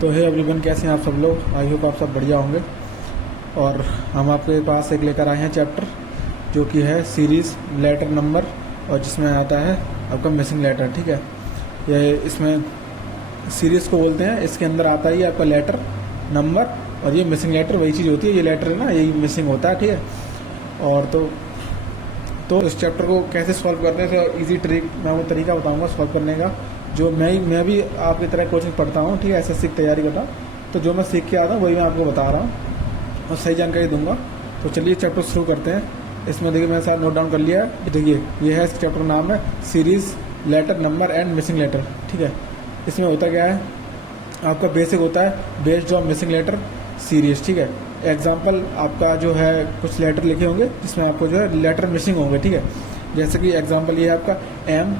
तो है एवरीवन, कैसे हैं आप सब लोग। आई होप आप सब बढ़िया होंगे। और हम आपके पास एक लेकर आए हैं चैप्टर जो कि है सीरीज़ लेटर नंबर, और जिसमें आता है आपका मिसिंग लेटर। ठीक है, ये इसमें सीरीज़ को बोलते हैं। इसके अंदर आता ही आपका लेटर नंबर, और ये मिसिंग लेटर वही चीज़ होती है। ये लेटर है ना, यही मिसिंग होता है। ठीक है, और तो इस चैप्टर को कैसे सॉल्व करने से इजी ट्रिक मैं वो तरीका बताऊंगा सॉल्व करने का, जो मैं भी आपकी तरह कोचिंग पढ़ता हूँ। ठीक है, एसएससी की तैयारी करता हूँ, तो जो मैं सीख के आता हूँ वही मैं आपको बता रहा हूँ और सही जानकारी दूंगा। तो चलिए चैप्टर शुरू करते हैं। इसमें देखिए मैंने सारा नोट डाउन कर लिया है। देखिए ये है, इस चैप्टर का नाम है series letter number and missing letter. ठीक है, इसमें होता क्या है, आपका बेसिक होता है based on missing letter series. ठीक है, एग्जाम्पल आपका जो है कुछ लेटर लिखे होंगे जिसमें आपको जो है लेटर मिसिंग होंगे। ठीक है, जैसे कि एग्जाम्पल ये है आपका एम,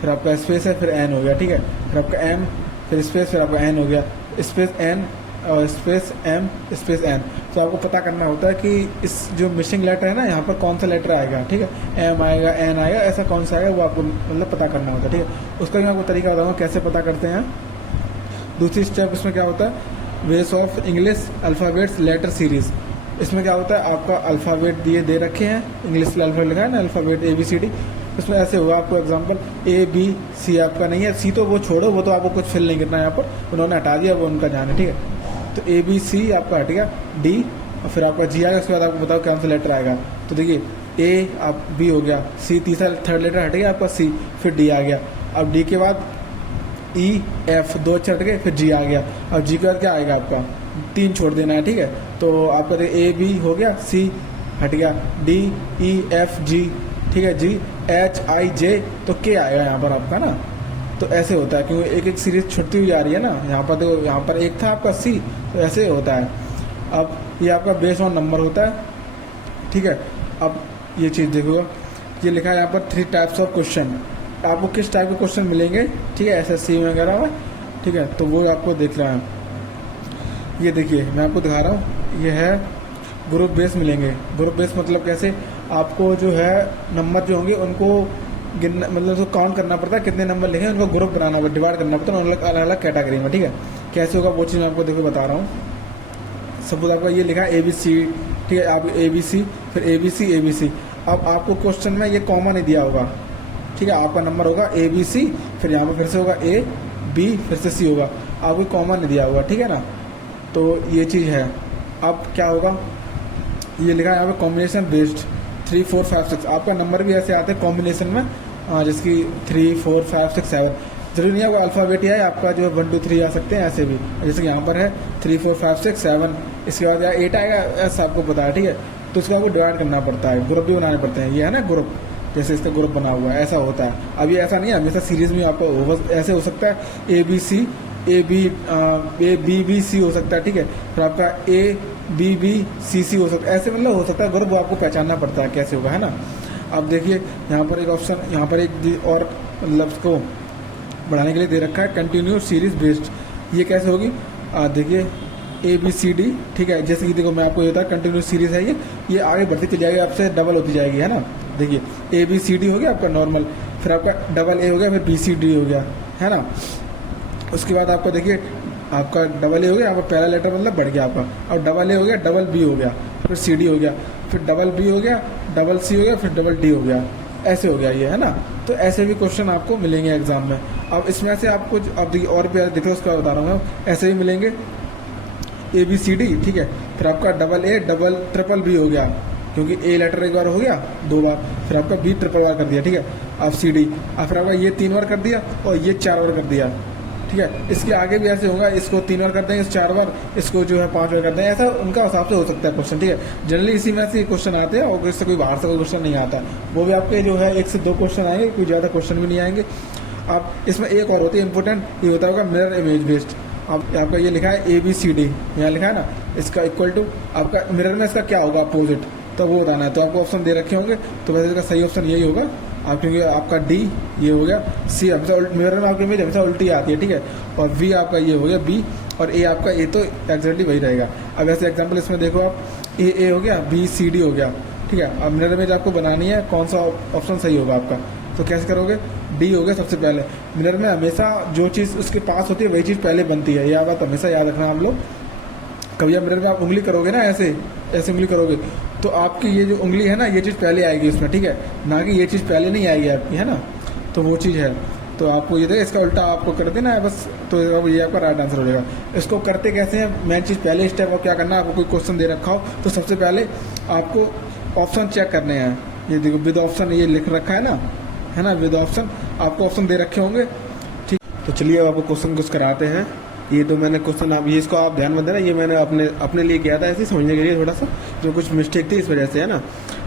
फिर आपका स्पेस है, फिर एन हो गया। ठीक है, फिर आपका एम, फिर स्पेस, फिर आपका एन हो गया, स्पेस एन और स्पेस एम स्पेस एन। तो आपको पता करना होता है कि इस जो मिसिंग लेटर है ना, यहाँ पर कौन सा लेटर आएगा। ठीक है, एम आएगा, एन आएगा, ऐसा कौन सा आएगा वो आपको मतलब पता करना होता है। ठीक है, उसका मैं आपको तरीका बताऊँगा कैसे पता करते हैं। दूसरी स्टेप इसमें क्या होता है, base of English alphabets letter series. इसमें क्या होता है, आपका अल्फ़ाबेट दिए दे रखे हैं, इंग्लिश का अल्फ़ाबेट लिखा है ना, अल्फ़ाबेट ABCD। इसमें ऐसे हुआ आपको एग्जांपल ABC आपका नहीं है, C तो वो छोड़ो, वो तो आपको कुछ फिल नहीं करना है, यहाँ पर उन्होंने हटा दिया, वो उनका जान है। ठीक है, तो ABC आपका हट गया, D और फिर आपका G आएगा। उसके बाद आपको बताओ कौन सा लेटर आएगा। तो देखिए A आप B हो गया, C तीसरा थर्ड लेटर हट गया आपका C, फिर D आ गया। अब D के बाद EF दो अक्षर हट गए, फिर G आ गया। अब G के बाद क्या आएगा आपका, 3 छोड़ देना है। ठीक है, तो आपका AB हो गया, C हट गया, DEFG, ठीक है, GHIJ, तो K आएगा यहाँ पर आपका ना। तो ऐसे होता है क्योंकि एक एक सीरीज छुटती हुई जा रही है ना। यहाँ पर देखो, यहाँ पर एक था आपका C, तो ऐसे होता है। अब ये आपका बेस्ड ऑन नंबर होता है। ठीक है, अब ये चीज़ देखो, ये लिखा है यहाँ पर 3 टाइप्स ऑफ क्वेश्चन। आपको किस टाइप के क्वेश्चन मिलेंगे, ठीक है, एसएससी वगैरह में। ठीक है, तो वो आपको देख रहा है। ये देखिए मैं आपको दिखा रहा हूँ, ये है ग्रुप बेस मिलेंगे। ग्रुप बेस मतलब कैसे, आपको जो है नंबर जो होंगे उनको गिनना, मतलब उसको काउंट करना पड़ता है, कितने नंबर लिखे उनको ग्रुप बनाना पड़ता, डिवाइड करना पड़ता है अलग अलग कैटेगरी में। ठीक है, कैसे होगा वो चीज़ मैं आपको देखो बता रहा हूँ। सपोज आपका ये लिखा है ABC, ठीक है, आप ABC, फिर ABC। अब आपको क्वेश्चन में ये कॉमन नहीं दिया होगा। ठीक है, आपका नंबर होगा ABC, फिर यहाँ पर फिर से होगा A B, फिर से C होगा, आपको कॉमन नहीं दिया होगा। ठीक है ना, तो ये चीज़ है। अब क्या होगा, ये लिखा है यहाँ पे कॉम्बिनेशन बेस्ड 3 4 5 6। आपका नंबर भी ऐसे आते हैं कॉम्बिनेशन में, जिसकी 3 4 5 6 7। जरूरी नहीं है वो अल्फ़ाबेट ही है, आपका जो है 1 2 3 आ सकते हैं ऐसे भी, जैसे कि यहाँ पर है 3 4 5 6 7। इसके बाद 8 आएगा, ऐसा आपको पता है। ठीक है, तो उसको आपको डिवाइड करना पड़ता है, ग्रुप भी बनाने पड़ते हैं। ये है ना ग्रुप, जैसे इसका ग्रुप बना हुआ है, ऐसा होता है। अब ये ऐसा नहीं है हमेशा सीरीज में आपको ऐसे हो सकता है ABC ABBC हो सकता है। ठीक है, फिर आपका ABBCC हो सकता है, ऐसे मतलब हो सकता है ग्रुप, वो आपको पहचानना पड़ता है कैसे होगा, है ना। अब देखिए यहाँ पर एक ऑप्शन, यहाँ पर एक और मतलब को बढ़ाने के लिए दे रखा है कंटिन्यू सीरीज बेस्ड। ये कैसे होगी, देखिए ABCD। ठीक है, जैसे कि देखो मैं आपको ये बता, कंटिन्यू सीरीज है ये आगे बढ़ती चली जाएगी, आपसे डबल होती जाएगी, है ना। देखिए ABCD हो गया आपका नॉर्मल, फिर आपका AA हो गया, फिर BCD हो गया, है ना। उसके बाद आपका देखिए आपका AA हो गया, आपका पहला लेटर मतलब बढ़ गया आपका। अब AA हो गया, B हो गया, फिर CD हो गया, फिर B हो गया, C हो गया, फिर D हो गया, ऐसे हो गया ये, है ना। तो ऐसे भी क्वेश्चन आपको मिलेंगे एग्जाम में। अब इसमें से आपको अब देखिए और भी देखो, उसका बता रहा हूँ, ऐसे भी मिलेंगे ABCD। ठीक है, फिर आपका AA B हो गया, क्योंकि A लेटर एक बार हो गया 2 बार, फिर आपका B ट्रिपल बार कर दिया। ठीक है, अब CD, अब फिर आपका ये 3 बार कर दिया और ये 4 बार कर दिया। ठीक है, इसके आगे भी ऐसे होगा, इसको 3 बार कर देंगे, 4 बार, इसको जो है 5 बार कर देंगे, ऐसा उनका हिसाब से हो सकता है क्वेश्चन। ठीक है, जनरली इसी में से क्वेश्चन आते हैं, और इससे कोई बाहर से कोई क्वेश्चन नहीं आता। वो भी आपके जो है 1 से 2 क्वेश्चन आएंगे, कोई ज़्यादा क्वेश्चन भी नहीं आएंगे। अब इसमें एक और होती है इंपॉर्टेंट, ये होता होगा मिरर इमेज बेस्ड। अब आपका ये लिखा है ABCD, यहाँ लिखा है ना, इसका इक्वल टू आपका मिरर में इसका क्या होगा अपोजिट, तो वो बताना है। तो आपको ऑप्शन दे रखे होंगे, तो वैसे इसका सही ऑप्शन यही होगा। आप क्योंकि आपका D ये हो गया, C हमेशा मिरर में आपकी इमेज हमेशा उल्टी आती है। ठीक है, और V आपका ये हो गया B, और A आपका A तो एग्जैक्टली वही रहेगा। अब ऐसे एग्जाम्पल इसमें देखो आप, A हो गया, BCD हो गया। ठीक है, अब मिरर इमेज आपको बनानी है, कौन सा ऑप्शन सही होगा आपका, तो कैसे करोगे, डी हो गया सबसे पहले। मिरर में हमेशा जो चीज़ उसके पास होती है वही चीज़ पहले बनती है, यह बात हमेशा याद रखना आप लोग। कभी आप मिरर में आप उंगली करोगे ना, ऐसे ऐसे उंगली करोगे तो आपकी ये जो उंगली है ना, ये चीज़ पहले आएगी उसमें, ठीक है, ना कि ये चीज़ पहले नहीं आएगी आपकी, है ना। तो वो चीज़ है, तो आपको ये देखिए इसका उल्टा आपको कर देना है बस, तो ये आपका राइट आंसर हो जाएगा। इसको करते कैसे हैं, मेन चीज़ पहले स्टेप आप क्या करना है, आपको कोई क्वेश्चन दे रखा हो तो सबसे पहले आपको ऑप्शन चेक करने हैं। ये देखो विद ऑप्शन ये लिख रखा है ना, विद ऑप्शन आपको ऑप्शन दे रखे होंगे, ठीक। तो चलिए अब आपको क्वेश्चन कुछ कराते हैं। ये तो मैंने क्वेश्चन, आप ये इसको आप ध्यान मत देना, ये मैंने अपने लिए किया था ऐसे समझने के लिए थोड़ा सा, जो कुछ मिस्टेक थी इस वजह से, है ना।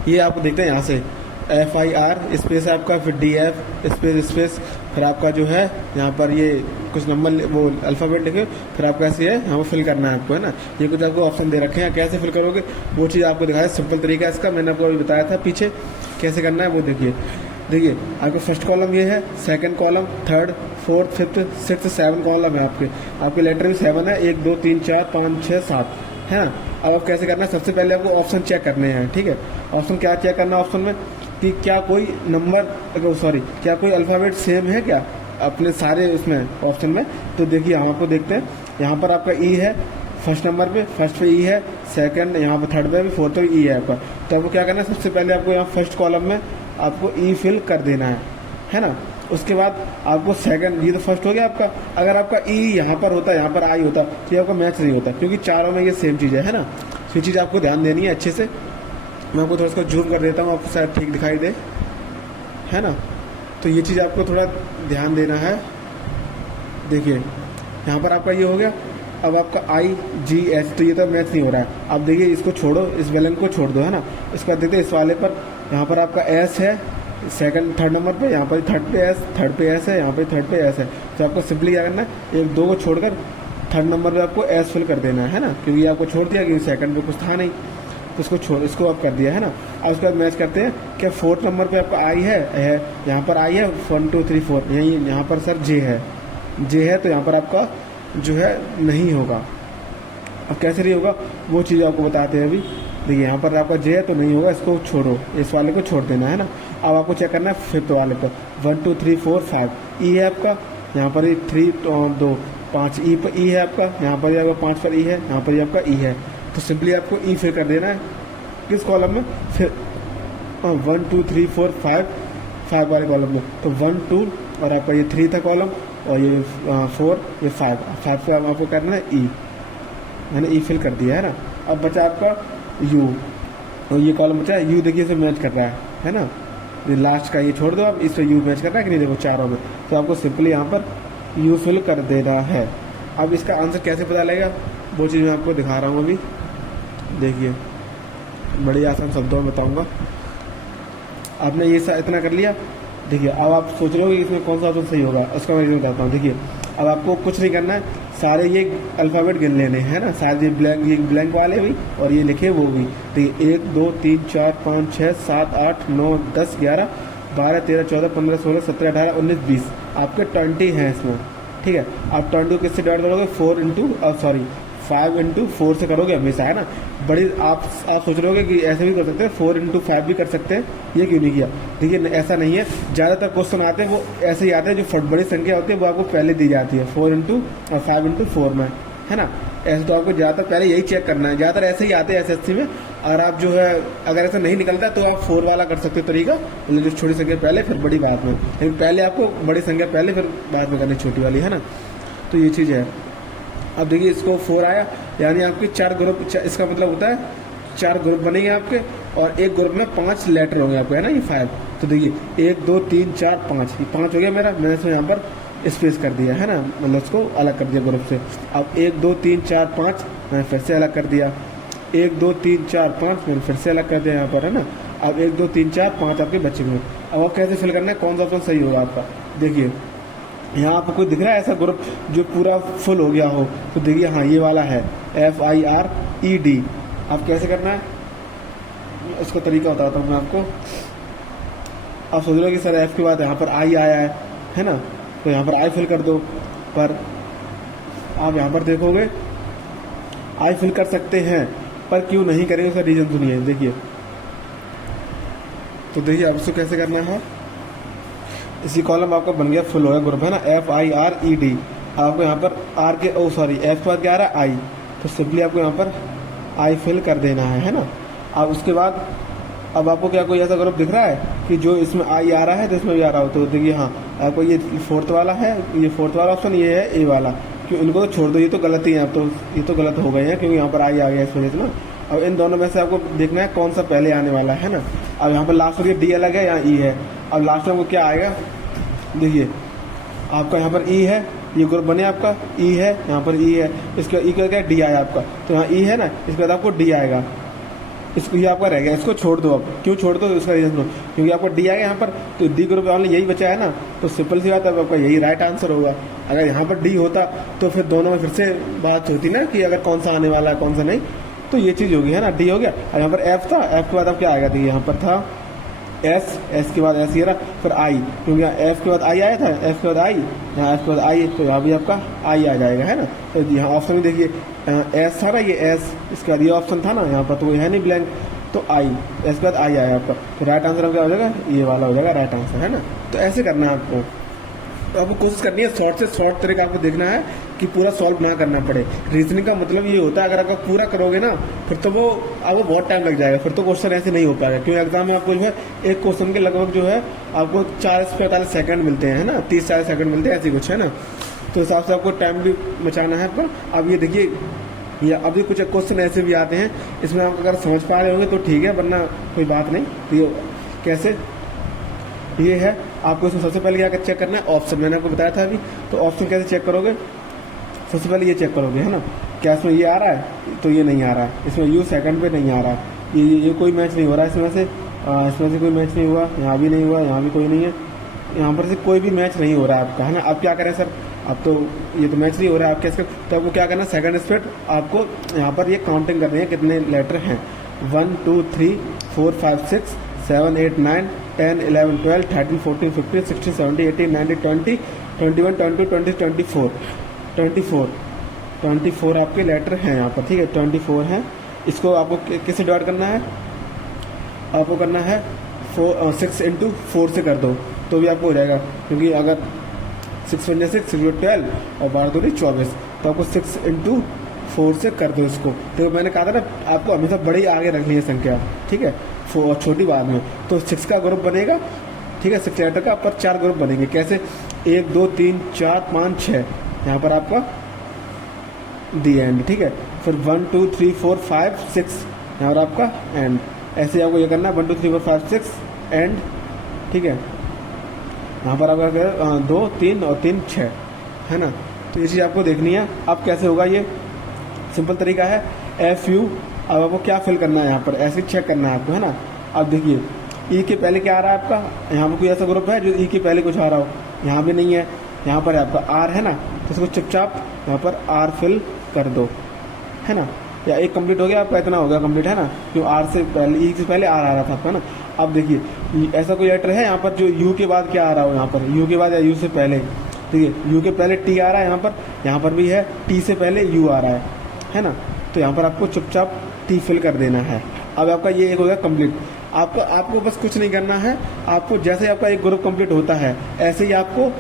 ये आप देखते हैं यहाँ से FIR स्पेस आपका, फिर DF स्पेस फिर आपका जो है यहाँ पर ये कुछ नंबर वो अल्फ़ाबेट लिखे, फिर आपका ऐसे है यहाँ पर फिल करना है आपको, है ना। ये कुछ आपको ऑप्शन दे रखे हैं, कैसे फिल करोगे वो चीज़ आपको दिखाया, सिंपल तरीका है इसका, मैंने आपको अभी बताया था पीछे कैसे करना है, वो देखिए आपका फर्स्ट कॉलम ये है, second column, third, fourth, fifth, six, 7 column है आपके लेटर भी 7 है, 1 2 3 4 5 6 7, है ना। अब आप कैसे करना है, सबसे पहले आपको ऑप्शन चेक करने हैं, ठीक है। ऑप्शन क्या चेक करना है, ऑप्शन में कि क्या कोई नंबर क्या कोई अल्फ़ाबेट सेम है क्या अपने सारे उसमें ऑप्शन में। तो देखिए हम आपको देखते हैं, यहाँ पर आपका ई है फर्स्ट नंबर पे, फर्स्ट पे ई है, सेकंड यहाँ पर थर्ड पे भी, फोर्थ पे ई है आपका। तो आपको क्या करना है, सबसे पहले आपको यहाँ फर्स्ट कॉलम में आपको ई फिल कर देना है ना। उसके बाद आपको सेकंड, ये तो फर्स्ट हो गया आपका, अगर आपका ई यहाँ पर होता, यहाँ पर आई होता तो ये आपका मैच नहीं होता, क्योंकि चारों में ये सेम चीज़ है ना। तो ये चीज़ आपको ध्यान देनी है अच्छे से। मैं आपको थोड़ा सा जूम कर देता हूँ, आपको शायद ठीक दिखाई दे, है ना। तो ये चीज़ आपको थोड़ा ध्यान देना है। देखिए यहाँ पर आपका ये हो गया, अब आपका IGH, तो ये तो मैच नहीं हो रहा है। अब देखिए इसको छोड़ो, इस बैलेंस को छोड़ दो, है ना। इसके बाद देखते इस वाले पर, यहाँ पर आपका S है सेकंड थर्ड नंबर पे, यहाँ पर थर्ड पे S है, यहाँ पर थर्ड पे S है। तो आपको सिंपली क्या करना है, 1 2 को छोड़कर थर्ड नंबर पे आपको S फिल कर देना है ना, क्योंकि आपको छोड़ दिया क्योंकि सेकंड पे कुछ था नहीं, तो इसको आप कर दिया, है ना। अब उसके बाद मैच करते हैं, क्या फोर्थ नंबर पे आपका I है, यहाँ पर I है 1 2 3 4, यहाँ पर सर J है, तो यहाँ पर आपका जो है नहीं होगा। अब कैसे नहीं होगा वो चीज़ आपको बताते हैं अभी। देखिए यहाँ पर आपका J है तो नहीं होगा, इसको छोड़ो, इस वाले को छोड़ देना है ना। अब आपको चेक करना है फिफ्थ वाले पर, 1 2 3 4 5 ई है आपका, यहाँ पर 3 2 5 ई पर ई है आपका, यहाँ पर आपका 5 पर ई है, यहाँ पर आपका ई है। तो सिंपली आपको ई फिल कर देना है किस कॉलम में, फिर 1 2 3 4 5 वाले कॉलम में। तो 1 2 और आपका ये 3 था कॉलम, और ये 4 ये 5 पे आपको करना है ई, मैंने ई फिल कर दिया, है ना। अब बचा आपका यू, और ये कॉलम बचा है, यू देखिए इसे मैच कर रहा है ना। ये लास्ट का ये छोड़ दो, अब इस पर यू मैच कर रहा है कि नहीं, देखो चारों में। तो आपको सिंपली यहाँ पर यू फिल कर देना है। अब इसका आंसर कैसे पता लगेगा वो चीज़ मैं आपको दिखा रहा हूँ अभी। देखिए बड़ी आसान शब्दों में बताऊँगा। आपने ये इतना कर लिया, देखिए अब आप सोच रहे हो कि इसमें कौन सा ऑप्शन सही होगा, उसका मैं बताता हूँ। देखिए अब आपको कुछ नहीं करना है, सारे ये अल्फ़ाबेट गिन लेने हैं ना, सारे ये ब्लैंक वाले भी और ये लिखे वो भी। देखिए 1 2 3 4 5 6 7 8 9 10 11 12 13 14 15 16 17 18 19 20 आपके 20 हैं इसमें, ठीक है। आप 20 किससे डिवाइड करोगे, 5 इंटू 4 से करोगे हमेशा, है ना। बड़ी आप सोच रहे होगे कि ऐसे भी कर सकते हैं, 4 इंटू 5 भी कर सकते हैं, ये क्यों नहीं किया। देखिए ऐसा नहीं है, ज़्यादातर क्वेश्चन आते हैं वो ऐसे ही आते हैं, जो बड़ी संख्या होती है वो आपको पहले दी जाती है 4 इंटू और 5 इंटू 4 में, है ना। ऐसे तो आपको ज़्यादातर पहले यही चेक करना है, ज़्यादातर ऐसे ही आते हैं SSC में। और आप जो है अगर ऐसा नहीं निकलता तो आप 4 वाला कर सकते हो तरीका, मतलब जो छोटी संख्या पहले फिर बड़ी बाद में, लेकिन पहले आपको बड़ी संख्या पहले फिर बाद में करनी छोटी वाली, है ना। तो ये चीज़ है। अब देखिए इसको 4 आया, यानी आपके 4 ग्रुप, इसका मतलब होता है 4 ग्रुप बनेंगे आपके, और एक ग्रुप में 5 लेटर होंगे आपके, है ना, ये 5। तो देखिए 1 2 3 4 5, ये 5 हो गया मेरा, मैंने इसमें यहाँ पर स्पेस कर दिया, है ना, मतलब इसको अलग कर दिया ग्रुप से। अब 1 2 3 4 5 मैंने फिर से अलग कर दिया, 1 2 3 4 5 मैंने फिर से अलग कर दिया यहाँ पर, है ना। अब 1 2 3 4 5 आपके बचे हुए। अब आप कैसे फिल करना है, कौन सा ऑप्शन सही होगा आपका। देखिए यहाँ आपको कोई दिख रहा है ऐसा ग्रुप जो पूरा फुल हो गया हो, तो देखिए हाँ ये वाला है FIRED। आप कैसे करना है उसका तरीका बताता हूँ मैं आपको। आप सोच रहे हो कि सर F के बाद यहाँ पर I आया है ना, तो यहाँ पर I फिल कर दो, पर आप यहाँ पर देखोगे I फिल कर सकते हैं, पर क्यों नहीं करेंगे उसका रीज़न सुनिए। देखिए तो देखिए अब इसको कैसे करना है, इसी कॉलम आपका बन गया फुल हो गया ग्रुप, है ना, FIRED। आपको यहाँ पर आर के एफ के बाद क्या आ रहा है आई, तो सिंपली आपको यहाँ पर आई फिल कर देना है ना। अब उसके बाद अब आपको क्या कोई ऐसा ग्रुप दिख रहा है कि जो इसमें आई आ रहा है तो इसमें भी आ रहा हो, तो देखिए हाँ आपको ये फोर्थ वाला है, ये फोर्थ वाला ऑप्शन, ये है ए वाला, क्यों इनको तो छोड़ दो, ये तो गलत ही है, अब तो ये तो गलत हो गए हैं क्योंकि यहाँ पर आई आ गया इस वजह से ना। अब इन दोनों में से आपको देखना है कौन सा पहले आने वाला है ना। अब यहाँ पर लास्ट में डी अलग है, यहाँ ई है। अब लास्ट में आपको क्या आएगा, देखिए आपका यहाँ पर ई है, ये ग्रुप बने आपका ई है, यहाँ पर ई है, इसका ई का क्या डी आया आपका, तो यहाँ ई है ना, इसके बाद आपको डी आएगा, इसको ये आपका रह गया, इसको छोड़ दो। अब क्यों छोड़ दो, इसका रीजन सुनो, क्योंकि आपको डी आ गया यहाँ पर, तो डी ग्रुप ऑनली यही बचा है ना, तो सिंपल सी बात है आपका यही राइट आंसर होगा। अगर यहाँ पर डी होता तो फिर दोनों में फिर से बात होती ना कि अगर कौन सा आने वाला है कौन सा नहीं, तो ये चीज़ होगी, है ना, डी हो गया। और यहाँ पर एफ था, एफ के बाद अब क्या आएगा, देखिए यहाँ पर था एस, एस के बाद एस ये रहा, फिर आई, क्योंकि यहाँ एफ के बाद आई आया था, एफ के बाद आई, यहाँ एफ के बाद आई, तो यहाँ भी आपका आई आ जाएगा, है ना। तो यहाँ ऑप्शन में देखिए एस था ना, ये एस, इसके बाद ये ऑप्शन था ना यहाँ पर, तो वो है नहीं ब्लैंक, तो आई, एस के बाद आई आया आपका, तो राइट आंसर क्या हो जाएगा, ये वाला हो जाएगा राइट आंसर, है ना। तो ऐसे करना है आपको, तो आपको कोशिश करनी है शॉर्ट से शॉर्ट तरीका आपको देखना है कि पूरा सॉल्व ना करना पड़े। रीजनिंग का मतलब ये होता है अगर आप पूरा करोगे ना फिर तो वो आपको बहुत टाइम लग जाएगा, फिर तो क्वेश्चन ऐसे नहीं हो पाएगा, क्योंकि एग्जाम में आपको जो है एक क्वेश्चन के लगभग जो है आपको 40 से 45 सेकंड मिलते हैं, है ना, 30-40 सेकंड मिलते हैं, ऐसी कुछ है ना। तो हिसाब से आपको टाइम भी बचाना है आपको। अब ये देखिए या अभी कुछ क्वेश्चन ऐसे भी आते हैं, इसमें आप अगर समझ पा रहे होंगे तो ठीक है, वरना कोई बात नहीं। तो ये कैसे ये है, आपको इसमें सबसे पहले क्या चेक करना है, ऑप्शन, मैंने आपको बताया था अभी। तो ऑप्शन कैसे चेक करोगे, सबसे पहले ये चेक करोगे, है ना, क्या इसमें ये आ रहा है, तो ये नहीं आ रहा है, इसमें यू सेकंड पे नहीं आ रहा है, ये कोई मैच नहीं हो रहा है इसमें से कोई मैच नहीं हुआ, यहाँ भी नहीं हुआ, यहाँ भी कोई नहीं है, यहाँ पर से कोई भी मैच नहीं हो रहा है आपका, है ना। अब क्या करें सर, अब तो ये तो मैच नहीं हो रहा है आपके इसका, तो आपको क्या करना है, सेकंड स्टेप आपको यहाँ पर ये काउंटिंग करनी है कितने लेटर हैं, 1 2 3 4 5 6 7 8 9 10 11 12 13 14 15 16 17 18 19 20 21 22 23 24 24 आपके लेटर हैं यहाँ पर, ठीक है, 24 हैं। इसको आपको किससे डिवाइड करना है, आपको करना है 6 इंटू 4 से कर दो तो भी आपको हो जाएगा, क्योंकि अगर 6 × 6 6 × 12 और 12 दूनी 24, तो आपको 6 इंटू 4 से कर दो इसको। तो मैंने कहा था ना आपको हमेशा बड़ी आगे रखनी है संख्या, ठीक है, छोटी बाद में। तो 6 का ग्रुप बनेगा, ठीक है, 6 लेटर का, पर 4 ग्रुप बनेंगे, कैसे, 1 2 3 4 5 6, यहाँ पर आपका दी एंड, ठीक है, फिर 1 2 3 4 5 6 यहाँ पर आपका एंड, ऐसे आपको ये करना है 1 2 3 4 5 6 एंड, ठीक है, यहाँ पर आपका 2 3 और 3 6, है ना। तो ये चीज़ आपको देखनी है। अब कैसे होगा, ये सिंपल तरीका है, FU। अब आपको क्या फिल करना है यहाँ पर, ऐसे चेक करना है आपको, है ना। अब देखिए ई के पहले क्या आ रहा है आपका, यहाँ पर कोई ऐसा ग्रुप है जो ई के पहले कुछ आ रहा हो, यहाँ भी नहीं है, यहाँ पर आपका आर है ना, तो इसको चुपचाप यहाँ पर आर फिल कर दो, है ना। या एक कंप्लीट हो गया आपका, इतना हो गया कंप्लीट, है ना, क्यों आर से पहले, ई से पहले आर आ रहा था आपका, है ना। अब देखिए ऐसा कोई लेटर है यहाँ पर जो यू के बाद क्या आ रहा हो, यहाँ पर यू के बाद या यू से पहले, देखिए यू के पहले टी आ रहा है, यहाँ पर भी है, टी से पहले यू आ रहा है ना। तो यहाँ पर आपको चुपचाप टी फिल कर देना है। अब आपका ये एक हो गया कंप्लीट। आपको बस कुछ नहीं करना है, आपको जैसे आपका एक ग्रुप कंप्लीट होता है ऐसे ही आपको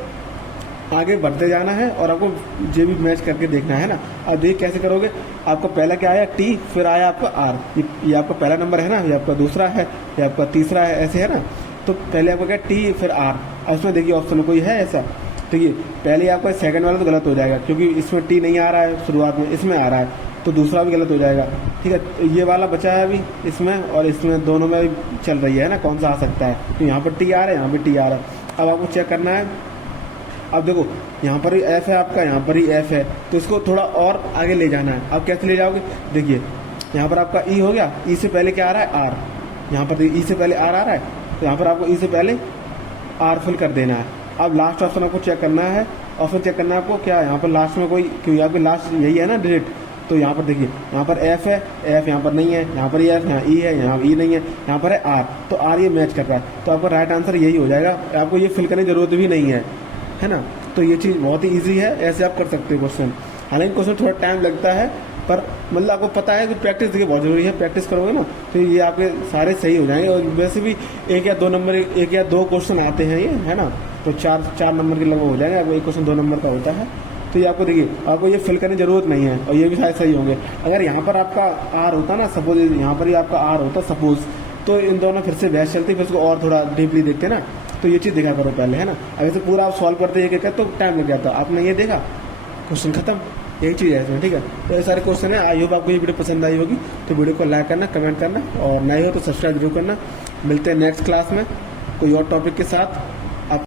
आगे बढ़ते जाना है और आपको जो भी मैच करके देखना है ना। अब देखिए कैसे करोगे, आपका पहला क्या आया, टी, फिर आया आपका आर, ये आपका पहला नंबर है ना, ये आपका दूसरा है, ये आपका तीसरा है, ऐसे है ना। तो पहले आपको क्या, टी फिर आर। अब उसमें देखिए ऑप्शन में कोई है ऐसा, तो ये पहले आपका सेकंड वाला तो गलत हो जाएगा, क्योंकि इसमें टी नहीं आ रहा है शुरुआत में, इसमें आ रहा है, तो दूसरा भी गलत हो जाएगा, ठीक है। ये वाला बचा है अभी इसमें, और इसमें दोनों में भी चल रही है ना, कौन सा आ सकता है, तो यहाँ पर टी आ रहा है, यहाँ पर टी आ रहा है। अब आपको चेक करना है, अब देखो यहाँ पर ही एफ है आपका, यहाँ पर ही एफ है, तो इसको थोड़ा और आगे ले जाना है। अब कैसे ले जाओगे, देखिए यहाँ पर आपका ई हो गया, ई से पहले क्या आ रहा है, आर, यहाँ पर ई से पहले आर आ रहा है, तो यहाँ पर आपको ई से पहले आर फिल कर देना है। अब लास्ट ऑप्शन आपको चेक करना है, ऑप्शन चेक करना है आपको क्या, यहाँ पर लास्ट में कोई, क्यों यहाँ पे लास्ट यही है ना डिजिट, तो यहाँ पर देखिए यहाँ पर एफ है, एफ यहाँ पर नहीं है, यहाँ पर एफ, यहाँ ई है, यहाँ ई नहीं है, यहाँ पर है आर, तो आर ये मैच कर रहा है, तो आपका राइट आंसर यही हो जाएगा। आपको ये फिल करने की जरूरत भी नहीं है ना। तो ये चीज़ बहुत ही ईजी है, ऐसे आप कर सकते हो क्वेश्चन। हालांकि क्वेश्चन थोड़ा टाइम लगता है, पर मतलब आपको पता है कि प्रैक्टिस देखिए बहुत ज़रूरी है, प्रैक्टिस करोगे ना तो ये आपके सारे सही हो जाएंगे। और वैसे भी एक या दो क्वेश्चन आते हैं ये, है ना। तो चार नंबर के लगभग हो जाएंगे। आपको एक क्वेश्चन 2 नंबर का होता है, तो ये आपको देखिए, आपको ये फिल करने की जरूरत नहीं है, और ये भी शायद सही होंगे। अगर यहाँ पर आपका आर होता ना, सपोज यहाँ पर ही आपका आर होता सपोज, तो इन दोनों फिर से बहस चलती, फिर उसको और थोड़ा डीपली देखते ना, तो ये चीज़ देखा करो पहले, है ना। अगर से पूरा आप सॉल्व करते एक तो टाइम लग जाता, आपने ये देखा क्वेश्चन खत्म, यही चीज़ है इसमें, ठीक है। तो ये सारे क्वेश्चन है। आई होप आपको ये वीडियो पसंद आई होगी, तो वीडियो को लाइक करना, कमेंट करना, और नए हो तो सब्सक्राइब जरूर करना। मिलते हैं नेक्स्ट क्लास में कोई और टॉपिक के साथ।